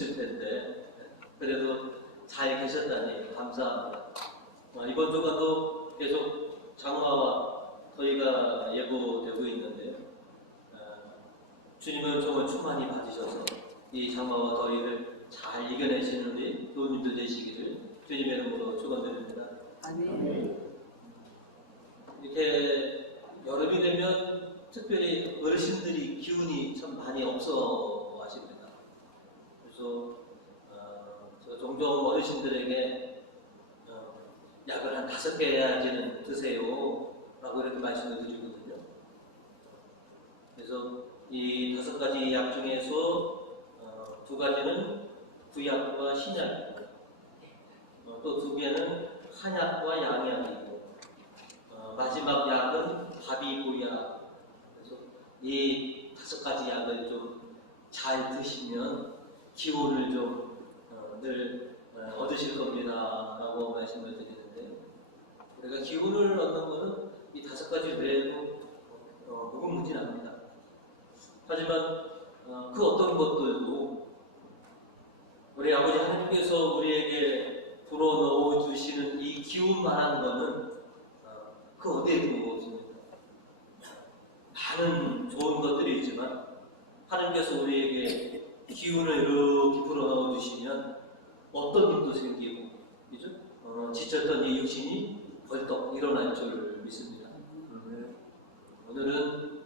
했을 텐데 그래도 잘 계셨다니 감사합니다. 이번 주간도 계속 장마와 더위가 예보되고 있는데요. 주님은 정말 충만히 받으셔서 이 장마와 더위를 잘 이겨내시는 우리 교우님들 되시기를 주님의 이름으로 축원드립니다. 아멘. 이렇게 여름이 되면 특별히 어르신들이 기운이 참 많이 없어 하십니다. 그래서 제가 종종 어르신들에게 약을 한 5개까지는 드세요 라고 이렇게 말씀을 드리거든요. 그래서 이 5가지 약 중에서 2가지는 구약과 신약이고 또 2개는 한약과 양약이고 마지막 약은 바비보약. 그래서 이 5가지 약을 좀 잘 드시면 기운을 좀 늘 얻으실 겁니다 라고 말씀을 드리는데, 우리가 기운을 얻는 것은 이 5가지 외에도 무궁무진합니다. 하지만 그 어떤 것들도 우리 아버지 하나님께서 우리에게 불어넣어 주시는 이 기운만한 것은 그 어디에도 없습니다. 많은 좋은 것들이 있지만 하나님께서 우리에게 기운을 이렇게 불어넣어 주시면 어떤 힘도 생기고, 그죠? 지쳤던 이 육신이 벌떡 일어날 줄 믿습니다. 오늘은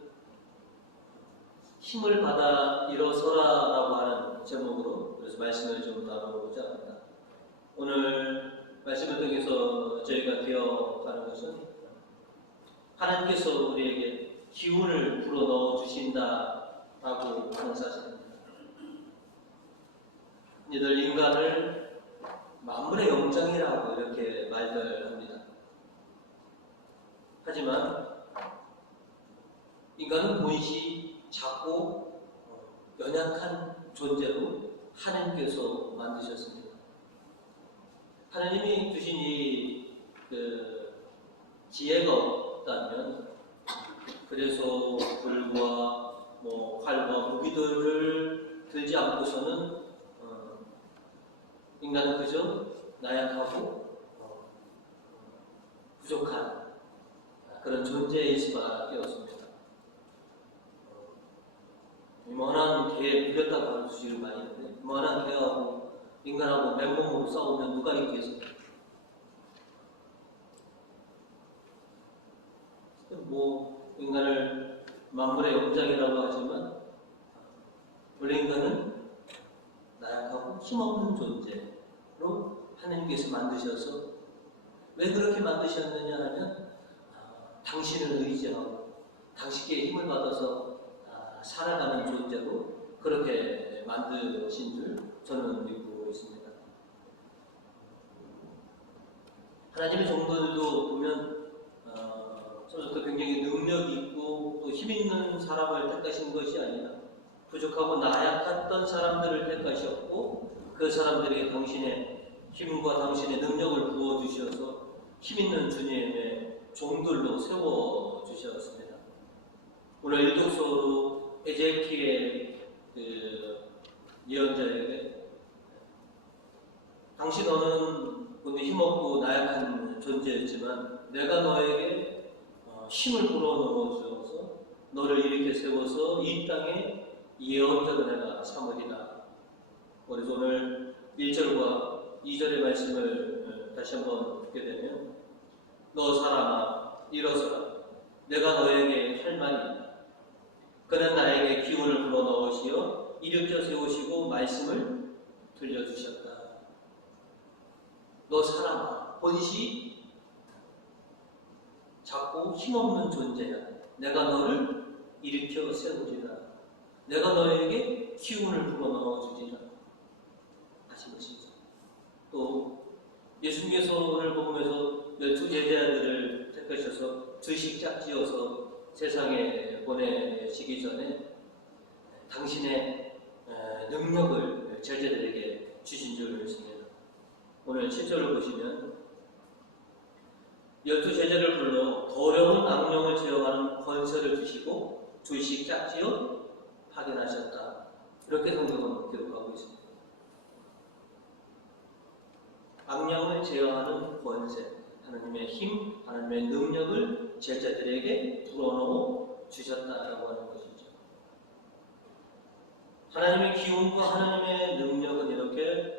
힘을 받아 일어서라 라고 하는 제목으로 그래서 말씀을 좀 나눠보고자 합니다. 오늘 말씀을 통해서 저희가 기억하는 것은 하나님께서 우리에게 기운을 불어넣어 주신다 라고 하는 사실입니다. 이들 인간을 만물의 영장이라고 이렇게 말들 합니다. 하지만 인간은 본시 작고 연약한 존재로 하나님께서 만드셨습니다. 하나님이 주신 이 지혜가 없다면, 그래서 불과 칼과 무기들을 들지 않고서는 인간은 그저 나약하고 부족한 그런 존재일 수밖에 없습니다. 이만한 개에 물렸다고 하는 수식을 많이 있는데, 이만한 개하고 인간하고 맨몸으로 싸우면 누가 이기겠습니까? 인간을 만물의 영장이라고 하지만 원래 인간은 나약하고 힘없는 존재로 하나님께서 만드셔서, 왜 그렇게 만드셨느냐 하면 당신을 의지하고 당신께 힘을 받아서 살아가는 존재로 그렇게 만드신 줄 저는 믿고 있습니다. 하나님의 종들도 보면 또 굉장히 능력 있고 또 힘 있는 사람을 택하신 것이 아니라 부족하고 나약했던 사람들을 택하셨고, 그 사람들에게 당신의 힘과 당신의 능력을 부어주셔서 힘 있는 주님의 종들로 세워주셨습니다. 오늘 일독서로 에제키엘 예언자에게 당신은 힘없고 나약한 존재였지만 내가 너에게 힘을 불어넣어 주어서 너를 일으켜 세워서 이 땅에 예언자로 내가 삼으리라. 그래서 오늘 1절과 2절의 말씀을 다시 한번 듣게 되면, 너 사람아 일어서라, 내가 너에게 할 말이 있다. 그는 나에게 기운을 불어넣으시어 일으켜 세우시고 말씀을 들려주셨다. 너 사람아, 본시 작고 힘없는 존재야. 내가 너를 일으켜 세우리라. 내가 너에게 기운을 불어넣어 주리라 하신 것이죠. 또 예수님께서 오늘 복음에서 12제자들을 택하셔서 주식 짝지어서 세상에 보내시기 전에 당신의 능력을 제자들에게 주신 줄 믿습니다. 오늘 7절을 보시면 12제자를 불러 더러운 악령을 제어하는 권세를 주시고 주식 짝지어 파견하셨다. 이렇게 성경은 기록하고 있습니다. 악령을 제어하는 권세, 하나님의 힘, 하나님의 능력을 제자들에게 불어넣어 주셨다라고 하는 것이죠. 하나님의 기운과 하나님의 능력은 이렇게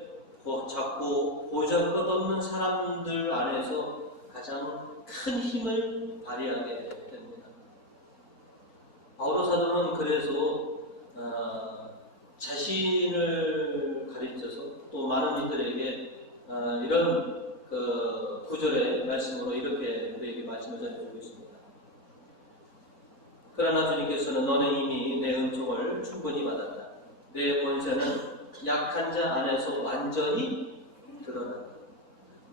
작고 보잘 것 없는 사람들 안에서 가장 큰 힘을 발휘하게 됩니다. 바오로 사도는 그래서 자신을 가르쳐서 또 많은 이들에게 이런 그 구절의 말씀으로 이렇게 우리에게 말씀을 전해주고 있습니다. 그러나 주님께서는 너는 이미 내 은총을 충분히 받았다. 내 권세는 약한 자 안에서 완전히 드러난다.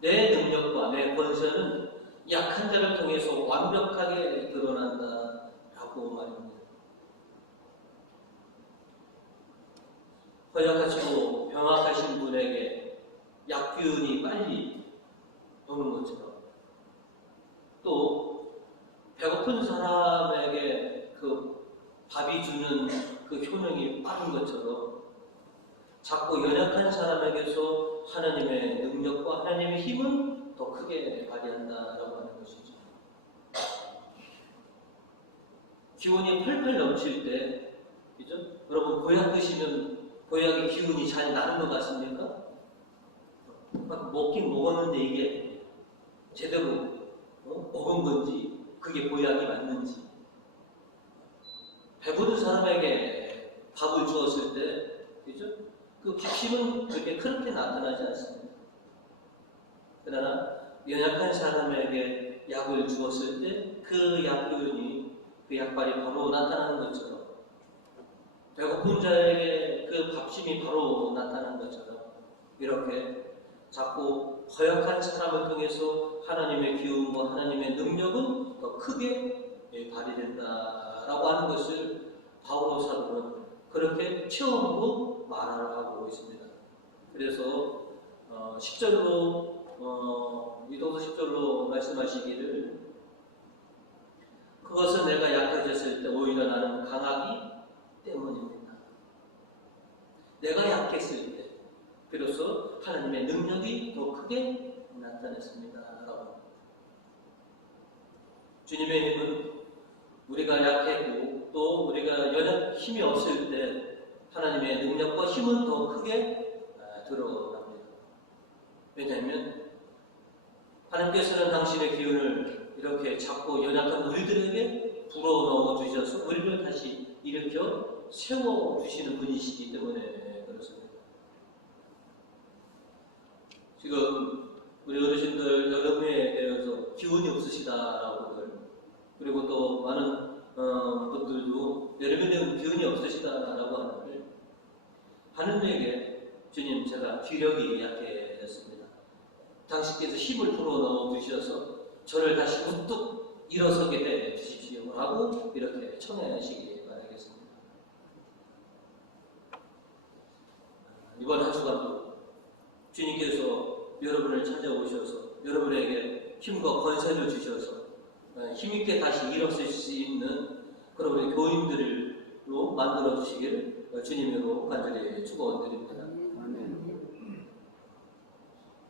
내 능력과 내 권세는 약한 자를 통해서 완벽하게 드러난다 라고 말입니다. 허약하시고 병약하신 분에게 약균이 빨리 도는 것처럼, 또 배고픈 사람에게 그 밥이 주는 그 효능이 빠른 것처럼 작고 연약한 사람에게서 하나님의 능력과 하나님의 힘은 더 크게 발휘한다라고 하는 것이죠. 기운이 펄펄 넘칠 때, 그죠? 여러분 보약 드시면 보약의 기운이 잘 나는 것 같습니까? 막 먹긴 먹었는데 이게 제대로 먹은 건지, 그게 보약이 맞는지. 배부른 사람에게 밥을 주었을 때, 그죠? 그 밥심은 그렇게 나타나지 않습니다. 그러나 연약한 사람에게 약을 주었을 때 그 약균이, 그 약발이 바로 나타나는 것처럼, 배고픈 자에게 그 밥심이 바로 나타나는 것처럼, 이렇게 작고 허약한 사람을 통해서 하나님의 기운과 하나님의 능력은 더 크게 발휘된다라고 하는 것을 바오로 사도는 그렇게 체험으로 말하고 있습니다. 그래서 10절로 이도서 10절로 말씀하시기를, 그것은 내가 약해졌을 때 오히려 나는 강하기 때문입니다. 내가 약했을 때 비로소 하나님의 능력이 더 크게 나타났습니다. 주님의 힘은 우리가 약했고 또 우리가 힘이 없을 때 하나님의 능력과 힘은 더 크게 드러납니다. 왜냐하면 하나님께서는 당신의 기운을 이렇게 작고 연약한 우리들에게 불어넣어 주셔서 우리를 다시 일으켜 세워주시는 분이시기 때문에 그렇습니다. 지금 우리 어르신들 여러분에 대해서 기운이 없으시다라고들, 그리고 또 많은 분들도 여러분의 기운이 없으시다라고 하는데, 하느님에게 주님, 제가 기력이 약해졌습니다. 당신께서 힘을 불어넣어 주셔서 저를 다시 문득 일어서게 해 주십시오 하고 이렇게 청해하시기 바라겠습니다. 이번 한 주간도 주님께서 여러분을 찾아오셔서 여러분에게 힘과 권세를 주셔서 힘있게 다시 일어설 수 있는 그런 우리 교인들로 만들어 주시기를 주님으로 간절히 축원드립니다.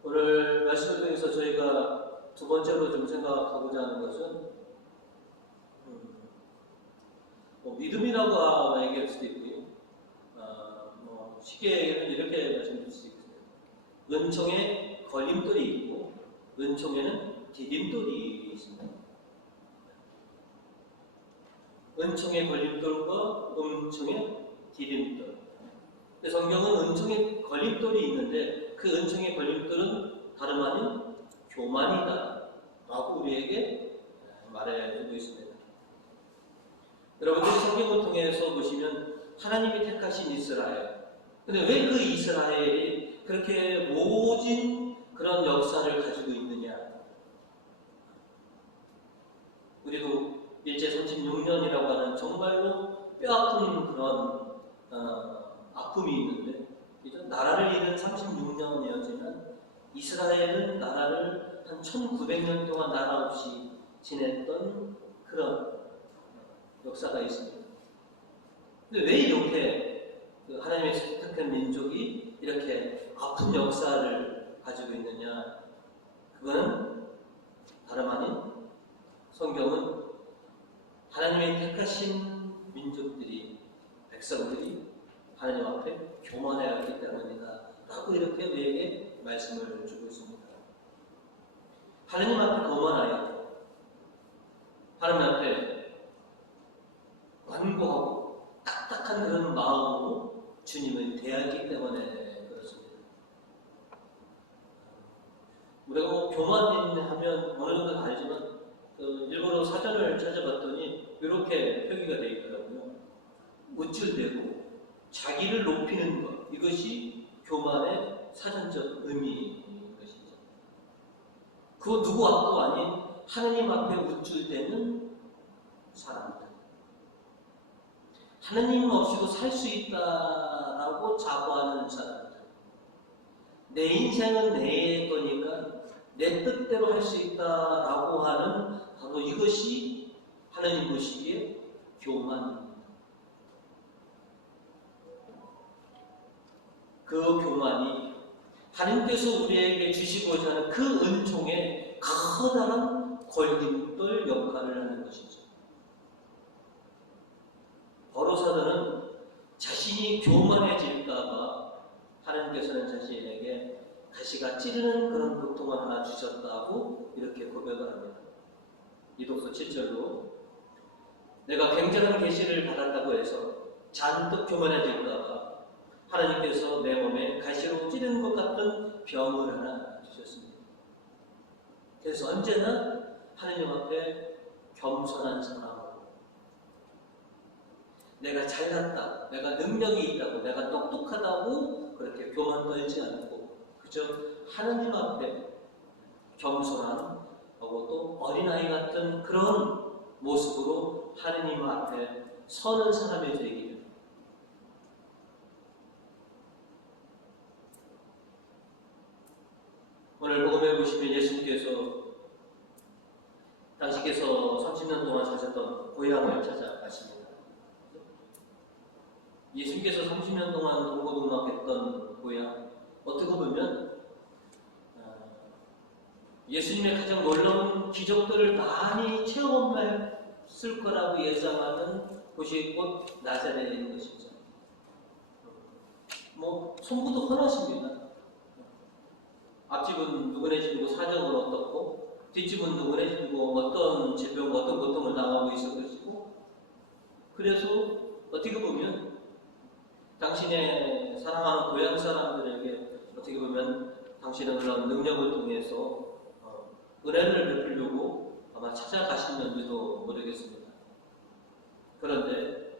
오늘 말씀을 통해서 저희가 두 번째로 좀 생각하고자 하는 것은 믿음이라고 아마 얘기할 수도 있고요. 쉽게 이렇게 말씀드릴 수 있어요. 은총에 걸림돌이 있고 은총에는 디딤돌이 있습니다. 은총의 걸림돌과 은총의 디딤돌. 성경은 은총의 걸림돌이 있는데 그 은총의 걸림돌은 다름 아닌 교만이다 라고 우리에게 말해주고 있습니다. 여러분들이 성경을 통해서 보시면 하나님이 택하신 이스라엘, 근데 왜 그 이스라엘이 그렇게 모진 그런 역사를 가지고 있느냐? 우리도 일제 36년이라고 하는 정말로 뼈아픈 그런 아픔이 있는데, 나라를 잃은 36년이었지만 이스라엘은 나라를 한 1900년 동안 나라 없이 지냈던 그런 역사가 있습니다. 근데 왜 이렇게 하나님의 선택한 민족이 이렇게 아픈 역사를 가지고 있느냐? 그거는 다름 아닌 성경은 하나님의 택하신 민족들이, 백성들이 하나님 앞에 교만해야 하기 때문이다 라고 이렇게 우리에게 말씀을 주고 있습니다. 하나님 앞에 교만하여 하나님 앞에 완고하고 딱딱한 그런 마음으로 주님을 대하기 때문에 그렇습니다. 우리가 뭐 교만하면 어느 정도 다 알지만 일부러 사전을 찾아봤더니 이렇게 표기가 되어 있더라고요. 우쭐대고 자기를 높이는 것, 이것이 교만의 사전적 의미인 것이죠. 그거 누구 앞도 아닌 하나님 앞에 우쭐대는 사람들, 하나님 없이도 살 수 있다라고 자부하는 사람들, 내 인생은 내 거니까 내 뜻대로 할 수 있다라고 하는 바로 이것이 하나님 보시기에 교만입니다. 그 교만이 하나님께서 우리에게 주시고자 하는 그 은총에 커다란 걸림돌 역할을 하는 것이죠. 바로사도는 자신이 교만해질까봐 하나님께서는 자신에게 가시가 찌르는 그런 고통을 하나 주셨다고 이렇게 고백을 합니다. 이독서 7절로 내가 굉장한 계시를 받았다고 해서 잔뜩 교만해질까봐 하나님께서 내 몸에 가시로 찌르는 것 같은 병을 하나 주셨습니다. 그래서 언제나 하나님 앞에 겸손한 사람으로, 내가 잘났다, 내가 능력이 있다고, 내가 똑똑하다고 그렇게 교만 떨지 않고 그저 하나님 앞에 겸손한 하고 또 어린아이 같은 그런 모습으로 하나님 앞에 서는 사람이 되기를. 오늘 복음에 보시면 예수님께서 당시께서 30년 동안 사셨던 고향을 찾아가십니다. 예수님께서 30년 동안 동고동락했던 고향, 어떻게 보면 예수님의 가장 놀라운 기적들을 많이 체험했을 거라고 예상하는 곳이 곧 나자렛인 것이죠. 뭐 송구도 흔하십니다. 앞집은 누구네 집이고 사정은 어떻고, 뒷집은 누구네 집이고 어떤 질병, 어떤 고통을 당하고 있을 것이고, 그래서 어떻게 보면 당신의 사랑하는 고향 사람들에게 어떻게 보면 당신의 그런 능력을 통해서 은혜를 베풀려고 아마 찾아가셨는지도 모르겠습니다. 그런데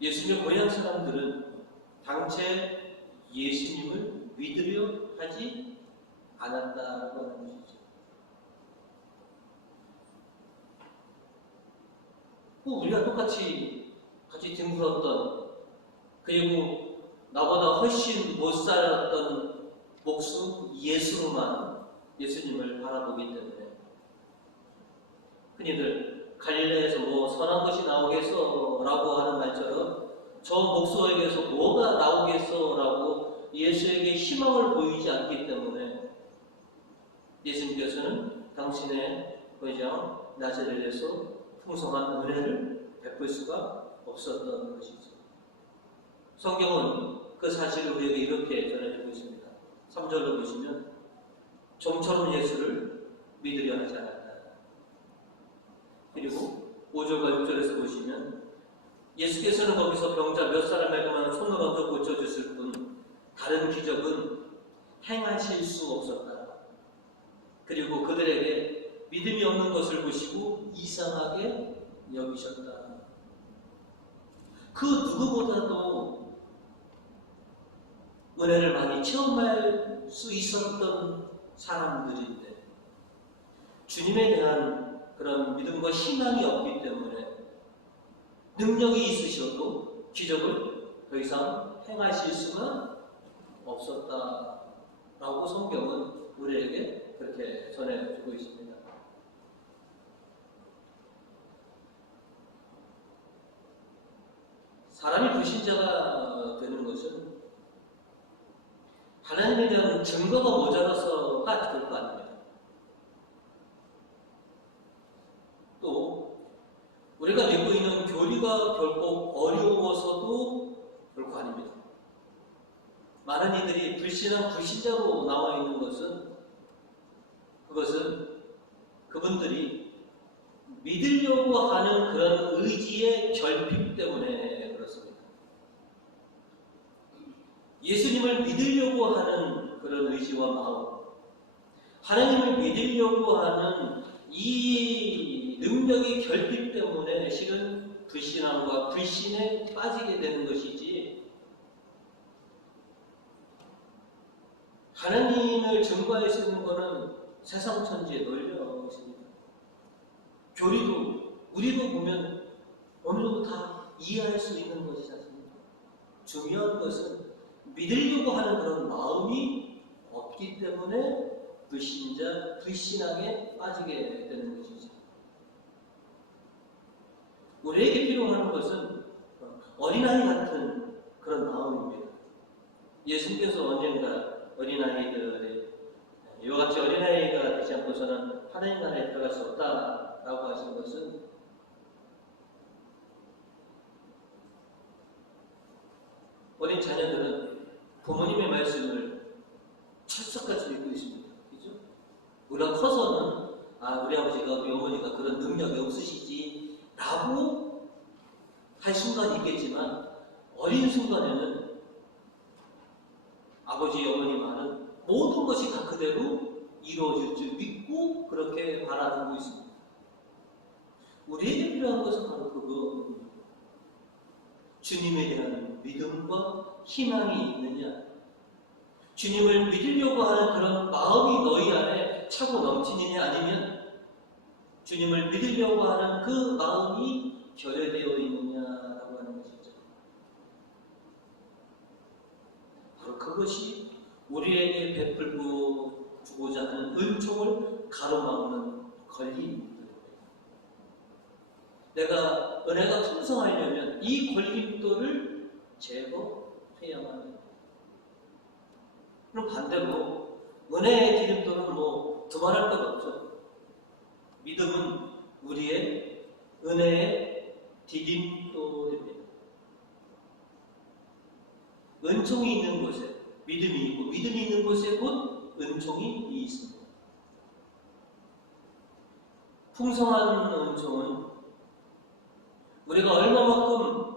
예수님의 고향 사람들은 당최 예수님을 믿으려 하지 않았다고 하는 것이죠. 우리가 똑같이 같이 뒹굴었던, 그리고 나보다 훨씬 못 살았던 목숨 예수로만 예수님을 바라보기 때문에 흔히들 갈릴레에서 뭐 선한 것이 나오겠어 라고 하는 말처럼 저 목소에게서 뭐가 나오겠어 라고 예수에게 희망을 보이지 않기 때문에 예수님께서는 당신의 고향 나자렛에서 풍성한 은혜를 베풀 수가 없었던 것이죠. 성경은 그 사실을 우리에게 이렇게 전해주고 있습니다. 3절로 보시면 좀처럼 예수를 믿으려 하지 않았다. 그리고 5절과 6절에서 보시면 예수께서는 거기서 병자 몇 사람에게만 손을 얹어 고쳐주실 뿐 다른 기적은 행하실 수 없었다. 그리고 그들에게 믿음이 없는 것을 보시고 이상하게 여기셨다. 그 누구보다도 은혜를 많이 체험할 수 있었던 사람들인데 주님에 대한 그런 믿음과 희망이 없기 때문에 능력이 있으셔도 기적을 더 이상 행하실 수가 없었다라고 성경은 우리에게 그렇게 전해주고 있습니다. 사람이 불신자가 되는 것은 하나님에 대한 증거가 모자라서가 결코 아닙니다. 또 우리가 믿고 있는 교리가 결코 어려워서도 결코 아닙니다. 많은 이들이 불신한 불신자로 나와 있는 것은 그분들이 믿으려고 하는 그런 의지의 결핍 때문에 그렇습니다. 예수님을 믿으려고 하는 그런 의지와 마음, 하나님을 믿으려고 하는 이 능력의 결핍 때문에 실은 불신함과 불신에 빠지게 되는 것이지, 하나님을 증거할 수 있는 것은 세상 천지에 널려 있습니다. 교리도 우리도 보면 어느 정도 다 이해할 수 있는 것이지 않습니까? 중요한 것은 믿으려고 하는 그런 마음이 없기 때문에 불신자, 불신앙에 빠지게 되는 것이죠. 우리에게 필요한 것은 어린아이 같은 그런 마음입니다. 예수님께서 언젠가 어린아이들의 이와 같이 어린아이가 되지 않고서는 하나님 나라에 들어갈 수 없다라고 하신 것은 어린 자녀들은 부모님의 말씀을 철석같이 믿고 있습니다. 그죠? 우리가 커서는 우리 아버지가 우리 어머니가 그런 능력이 없으시지 라고 할 순간이 있겠지만, 어린 순간에는 아버지 어머니 말은 모든 것이 다 그대로 이루어질 줄 믿고 그렇게 바라보고 있습니다. 우리에게 필요한 것은 바로 그거, 주님에 대한 믿음과 희망이 있느냐, 주님을 믿으려고 하는 그런 마음이 너희 안에 차고 넘치느냐, 아니면 주님을 믿으려고 하는 그 마음이 결여되어 있느냐라고 하는 것이죠. 바로 그것이 우리에게 베풀고 주고자 하는 은총을 가로막는 걸림돌입니다. 내가 은혜가 풍성하려면 이 걸림돌을 제거해야만 합니다. 그럼 반대로 은혜의 디딤돌은 두말할 것 없죠. 믿음은 우리의 은혜의 디딤돌입니다. 은총이 있는 곳에 믿음이 있고, 믿음이 있는 곳에 곧 은총이 있습니다. 풍성한 은총은 우리가 얼마만큼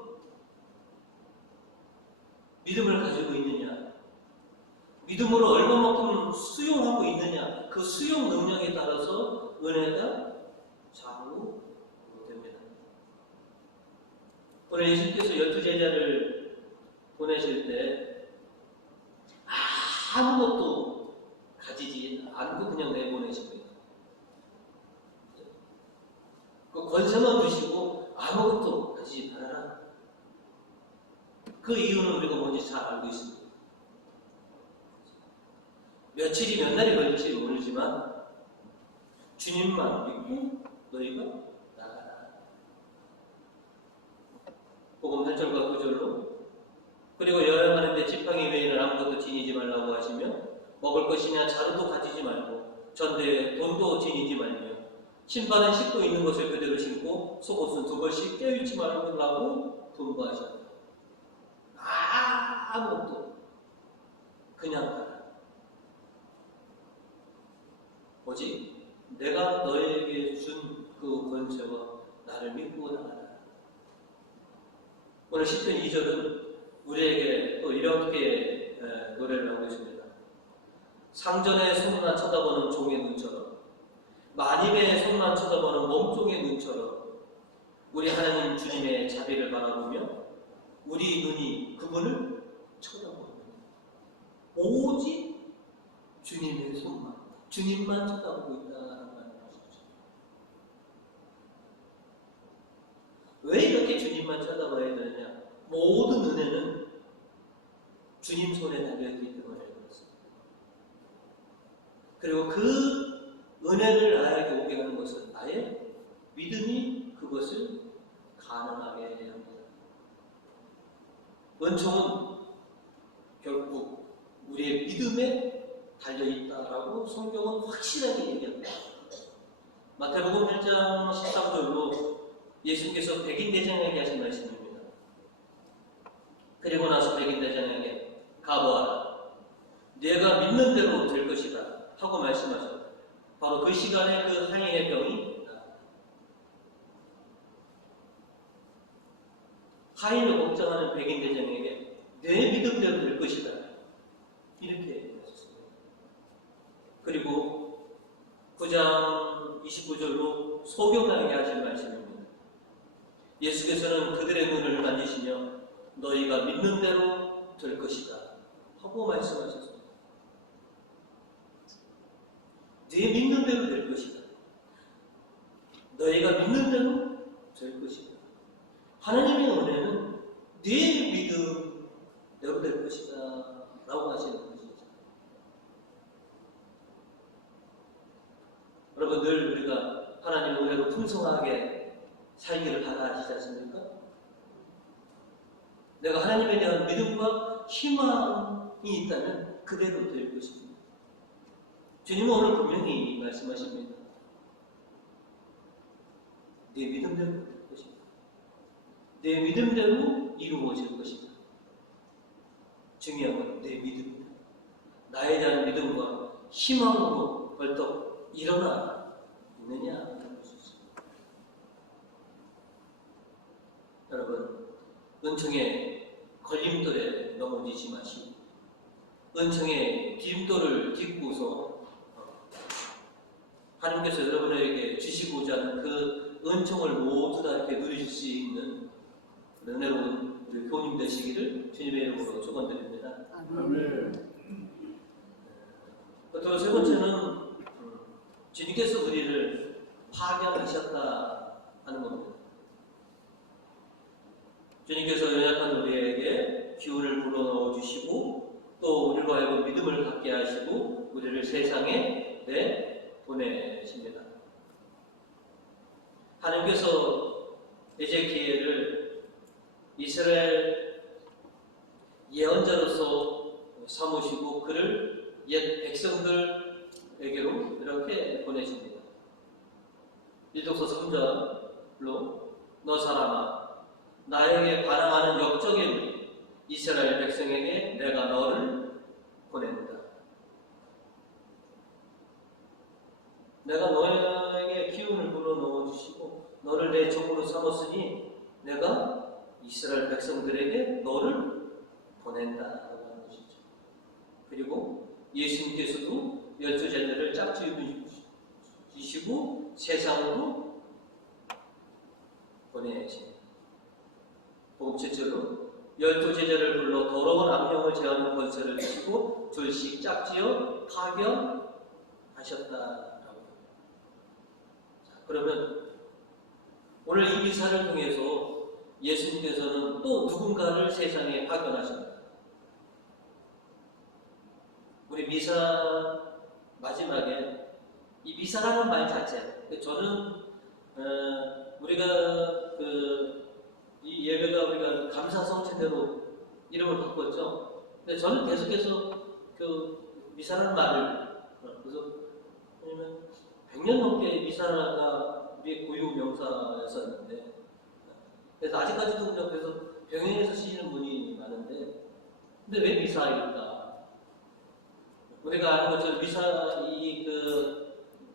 믿음을 가지고 있느냐, 믿음으로 얼마만큼 수용하고 있느냐, 그 수용 능력에 따라서 은혜가 좌우됩니다. 오늘 예수님께서 12제자를 보내실 때 아무것도 가지지 않고 그냥 내보내십니다. 그 권세만 주시고 아무것도 가지지 말아라. 그 이유는 우리가 뭔지 잘 알고 있습니다. 며칠이 몇 날이 걸릴지 모르지만 주님만 믿고 너희가 나가라. 복음 8절과 9절로, 그리고 여행하는데 지팡이 외에는 아무것도 지니지 말라고 하시며, 먹을 것이냐 자루도 가지지 말고 전대에 돈도 지니지 말며, 신발은 씻고 있는 것을 그대로 신고 속옷은 2벌씩 껴입지 말라고 분부하셨다. 아무것도 그냥 가라. 오직 내가 너에게 준 그 권세와 나를 믿고 나가라. 오늘 10편 2절은 우리에게 또 이렇게 노래를 하고 있습니다. 상전의 손만 쳐다보는 종의 눈처럼, 만입의 손만 쳐다보는 몸종의 눈처럼 우리 하나님 주님의 자비를 바라보며 우리 눈이 그분을 쳐다봅니다. 오직 주님의 손만, 주님만 쳐다보고 있다라는 것이죠. 왜 이렇게 주님만 쳐다봐야 되느냐? 모든 은혜는 주님 손에 달려있기 때문에 그렇습니다. 그리고 그 은혜를 나에게 오게 하는 것은 나의 믿음이 그것을 가능하게 합니다. 은총은 결국 우리의 믿음에 달려있다라고 성경은 확실하게 얘기합니다. 마태복음 8장 13절로 예수님께서 백인대장에게 하신 말씀입니다. 그리고 나서 백인대장에게 가보아라. 내가 믿는 대로 될 것이다 하고 말씀하셨다. 바로 그 시간에 그 하인의 병이 나았다. 하인을 걱정하는 백인대장에게 내 믿음대로 될 것이다 이렇게 하셨습니다. 그리고 9장 29절로 소경나에게 하신 말씀입니다. 예수께서는 그들의 눈을 만지시며 너희가 믿는 대로 될 것이다 하고 말씀하셨습니다. 네 믿는 대로 될 것이다. 너희가 믿는 대로 될 것이다. 하나님의 은혜는 네 믿음대로 될 것이다 라고 하시는 것이죠. 여러분, 늘 우리가 하나님의 은혜로 풍성하게 살기를 바라시지 않습니까? 내가 하나님에 대한 믿음과 희망이 있다면 그대로 될 것입니다. 주님은 오늘 분명히 말씀하십니다. 내 믿음대로 될 것이다. 내 믿음대로 이루어질 것이다. 중요한 건 내 믿음이다. 나에 대한 믿음과 희망으로 벌떡 일어나 있느냐 하는 것이죠. 여러분, 은총의 걸림돌에 넘어지지 마시고 은총의 디딤돌을 딛고서 하나님께서 여러분에게 주시고자 하는 그 은총을 모두 다 이렇게 누리실 수 있는 은혜로운 우리 교님 되시기를 주님의 이름으로 축원드립니다. 아멘. 또 세 번째는 주님께서 우리를 파견하셨다 하는 겁니다. 주님께서 연약한 우리에게 기운을 불어넣어 주시고 또 우리로 하여금 믿음을 갖게 하시고 우리를 세상에 보내십니다. 하나님께서 에제키엘을 이스라엘 예언자로서 삼으시고 그를 옛 백성들에게로 이렇게 보내십니다. 일독서 3절로 너 사람아 나에게 반항하는 역적인 이스라엘 백성에게 내가 너를 보낸다. 내가 너에게 기운을 불어넣어 주시고 너를 내 종으로 삼았으니 내가 이스라엘 백성들에게 너를 보낸다라고 하는 것이죠. 그리고 예수님께서도 12제자를 짝지으시고 세상으로 보내십니다. 복음 7절로 12제자를 불러 더러운 악령을 제하는 권세를 주시고 둘씩 짝지어 파견하셨다라고 합니다. 그러면 오늘 이 미사를 통해서 예수님께서는 또 누군가를 세상에 파견하십니다. 우리 미사 마지막에 이 미사라는 말 자체, 저는 우리가 이 예배가 우리가 감사성찬대로 이름을 바꿨죠. 근데 저는 계속해서 그 미사라는 말을 그래서 왜냐면 100년 넘게 미사가 우리의 고유 명사였었는데 그래서 아직까지도 그냥 그래서 병행해서 쓰시는 분이 많은데 근데 왜 미사일까? 우리가 아는 것처럼 미사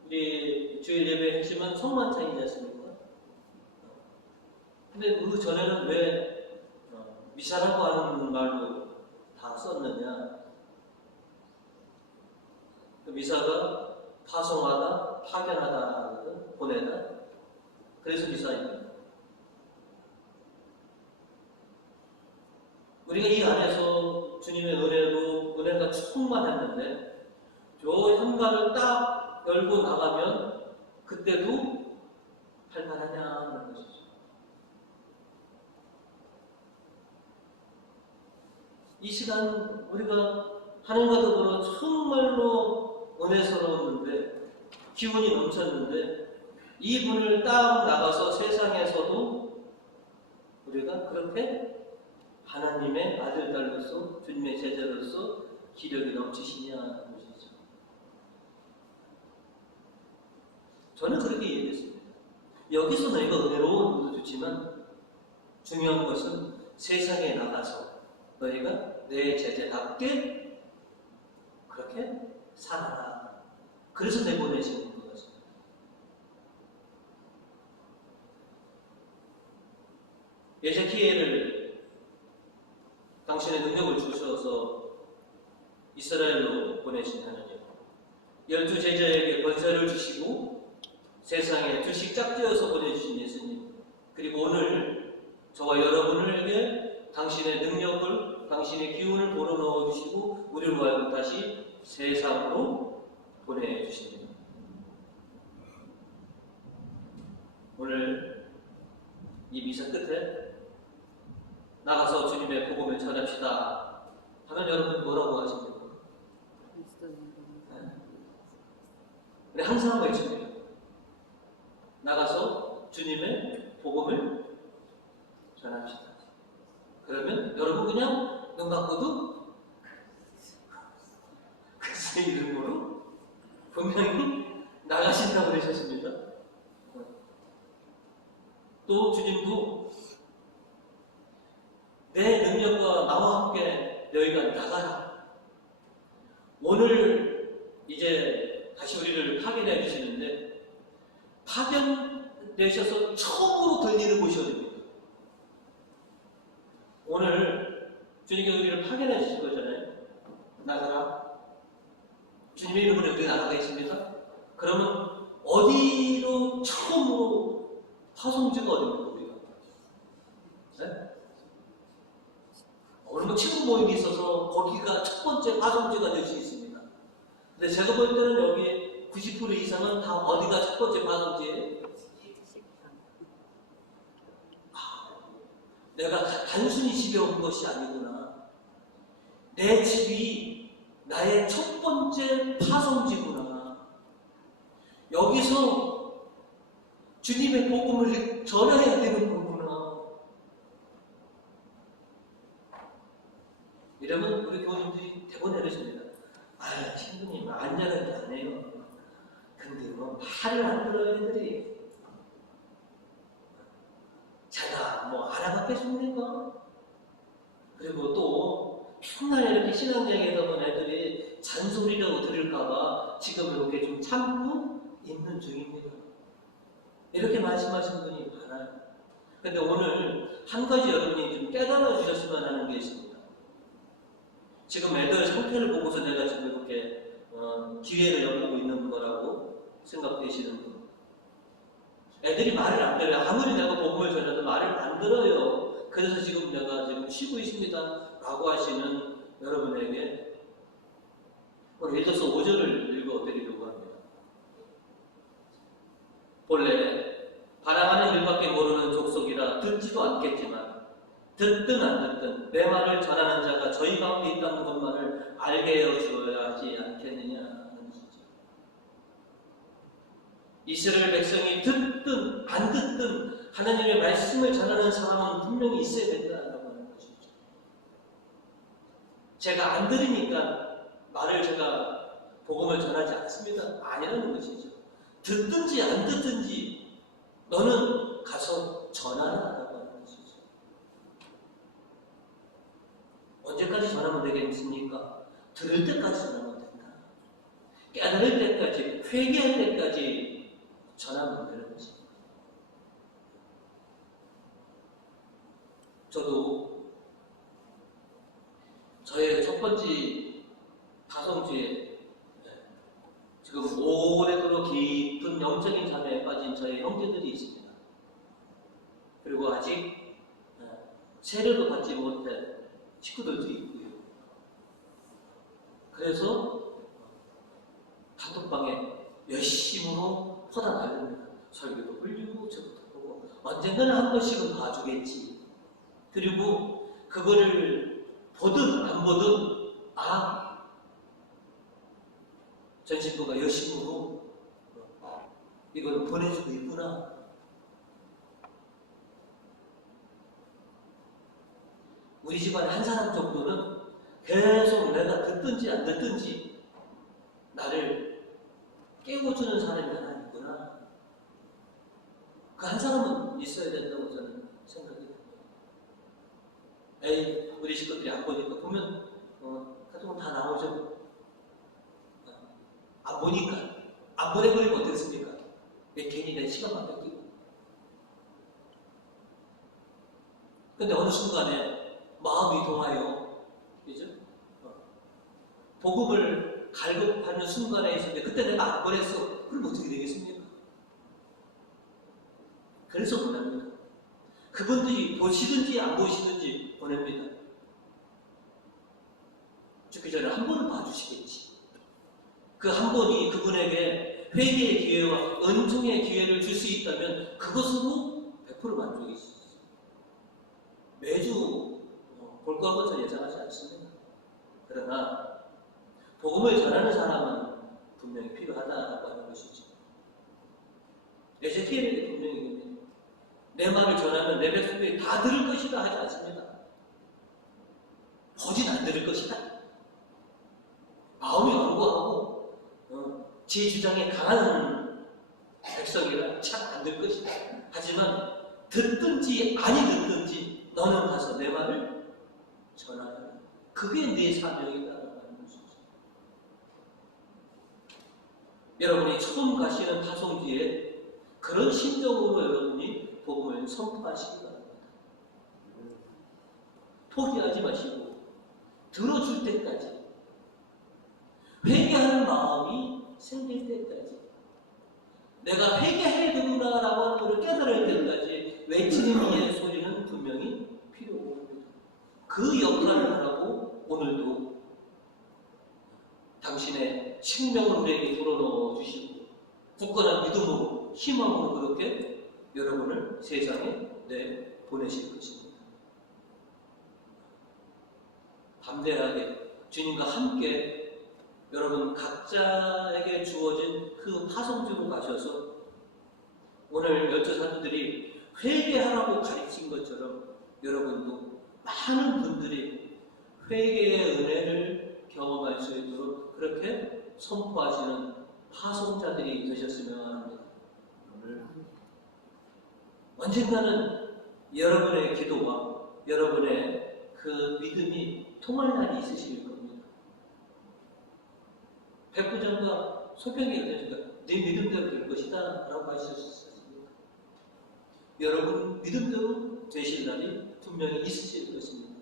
우리 주일 예배 핵심은 성만찬이지 않습니까? 근데 그 전에는 왜 미사라고 하는 말로 다 썼느냐? 그 미사가 파송하다, 파견하다, 보내다. 그래서 미사입니다. 우리가 이 안에서 주님의 은혜가 충만했는데 저 현관을 딱 열고 나가면 그때도 할만하냐 하는 것이죠. 이 시간 우리가 하나님과 더불어 정말로 은혜스러웠는데 기운이 넘쳤는데 이 문을 딱 나가서 세상에서도 우리가 그렇게 하나님의 아들, 딸로서 주님의 제자로서 기력이 넘치시냐 보시죠. 저는 그렇게 이해했습니다. 여기서 너희가 은혜로운 것도 좋지만 중요한 것은 세상에 나가서 너희가 내 제자답게 그렇게 살아라. 그래서 내보내시는 것 같습니다. 에제키엘을 당신의 능력을 주셔서 이스라엘로 보내신 하나님, 12제자에게 권세를 주시고 세상에 주식 짝지어서 보내주신 예수님, 그리고 오늘 저와 여러분에게 당신의 능력을, 당신의 기운을 불어넣어 주시고 우리로 하여금 다시 세상으로 보내주십니다. 오늘 이 미사 끝에 나가서 주님의 복음을 전합시다 하면 여러분 뭐라고 하십니까? 네? 항상 외칩니다. 나가서 주님의 복음을 전합시다. 그러면 여러분 그냥 눈 감고도 그리스도의 이름으로 분명히 나가신다고 그러셨습니다. 또 주님도 내 능력과 나와 함께 너희가 나가라. 오늘 이제 다시 우리를 파견해 주시는데 파견되셔서 처음으로 들리는 곳이어야 됩니다. 오늘 주님이 우리를 파견해 주실 거잖아요. 나가라. 주님의 이름으로 여기 나가가 있습니다. 그러면 어디로 처음으로 파송지가 어딥니까 우리가? 네? 오늘 뭐 친구 모임이 있어서 거기가 첫 번째 파송지가 될 수 있습니다. 근데 제가 볼 때는 여기 90% 이상은 다 어디가 첫 번째 파송지예요? 내가 단순히 집에 온 것이 아니구나. 내 집이 나의 첫 번째 파송지구나. 여기서 주님의 복음을 전해야 되는 거구나. 이러면 우리 교우님들이 대본 내리십니다. 아, 신부님 안전하게 안 해요. 근데 뭐 말을 안 들어요, 애들이. 제가 뭐 알아봤겠습니까? 그리고 또 맨날 이렇게 신앙장에서 본 애들이 잔소리라고 들을까봐 지금 이렇게 좀 참고 있는 중입니다. 이렇게 말씀하시는 분이 많아요. 근데 오늘 한 가지 여러분이 좀 깨달아 주셨으면 하는 게 있습니다. 지금 애들 상태를 보고서 내가 지금 이렇게 기회를 여기고 있는 거라고 생각되시는 분. 애들이 말을 안 들어요. 아무리 내가 복음을 전해도 말을 안 들어요. 그래서 지금 내가 지금 쉬고 있습니다. 라고 하시는 여러분에게 오늘 에베소서 5절을 읽어드리려고 합니다. 본래 바라가는 일밖에 모르는 족속이라 듣지도 않겠지만 듣든 안 듣든 내 말을 전하는 자가 저희 가운데 있다는 것만을 알게 해 주어야 하지 않겠느냐 하는 것이죠. 이스라엘 백성이 듣든 안 듣든 하나님의 말씀을 전하는 사람은 분명히 있어야 된다라고 하는 것이죠. 제가 안 들으니까 말을 제가 복음을 전하지 않습니다. 아니라는 것이죠. 듣든지 안 듣든지 너는 가서 전하라라고 하는 것이죠. 언제까지 전하면 되겠습니까? 들을 때까지 전하면 된다. 깨달을 때까지, 회개할 때까지 전하면 되는 것입니다. 저도 저의 첫 번째 가성주에 지금 오래도록 깊은 영적인 잠에 빠진 저의 형제들이 있습니다. 그리고 아직 세례도 받지 못한 친구들도 있고요. 그래서 단톡방에 열심으로 퍼다달립니다. 설교도 불리고 저것도 보고 언젠가는 한 번씩은 봐주겠지. 그리고 그거를 보든 안 보든 전신부가 열심으로 이걸 보내주고 있구나. 우리 집안에 한 사람 정도는 계속 내가 듣든지 안 듣든지 나를 깨워주는 사람이 하나 있구나. 그 한 사람은 있어야 된다고 저는 생각이 듭니다. 에이, 우리 식구들이 안 보니까 보면 가족은 다 나오죠. 안 보니까 안 보내버리면 어떻겠습니까? 왜 괜히 내 시간만 뺏기고. 근데 어느 순간에 마음이 동하여, 그죠? 복음을 갈급하는 순간에 있었는데 그때 내가 안 보냈어. 그럼 어떻게 되겠습니까? 그래서 보냅니다. 그분들이 보시든지 안 보시든지 보냅니다. 죽기 전에 한 번은 봐주시겠지. 그 한 번이 그분에게 회개의 기회와 은총의 기회를 줄 수 있다면 그것으로 100% 만족이 있어요. 매주 볼 것은 예상하지 않습니다. 그러나 복음을 전하는 사람은 분명히 필요하다고 하는 것이죠. 에제키엘에게 분명히 얘기합니다. 내 말을 전하면 내 백성들이 다 들을 것이다 하지 않습니다. 거진 안 들을 것이다. 마음이 완고하고 제 주장에 강한 백성이라 참 안 들 것이다. 하지만 듣든지 아니 듣든지 너는 가서 내 말을 전하라. 그게 네 사명이다라고 하는 것이죠. 여러분이 처음 가시는 파송지에 그런 심정으로 여러분이 복음을 선포하시기 바랍니다. 포기하지 마시고 들어줄 때까지, 회개하는 마음이 생길 때까지, 내가 회개해야 되구나라고 하는 것을 깨달을 때까지 외치는 이의 소리는 분명히 필요합니다. 그 역할을 하라고 오늘도 당신의 생명을 우리에게 불어넣어 주시고 굳건한 믿음으로 희망으로 그렇게 여러분을 세상에 보내실 것입니다. 담대하게 주님과 함께 여러분 각자에게 주어진 그 파송지로 가셔서 오늘 열두 사도들이 회개하라고 가르친 것처럼 여러분도 많은 분들이 회개의 은혜를 경험할 수 있도록 그렇게 선포하시는 파송자들이 되셨으면 합니다. 오늘 언젠가는 여러분의 기도와 여러분의 그 믿음이 통할 날이 있으실 겁니다. 백부장과 소평이가 되니까 네 믿음대로 될 것이다 라고 하셨습니다. 여러분 믿음대로 되실 날이 분명히 있으실 것입니다.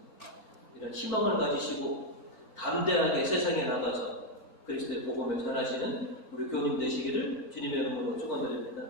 이런 희망을 가지시고 담대하게 세상에 나가서 그리스도의 복음을 전하시는 우리 교우님 되시기를 주님의 이름으로 축원드립니다.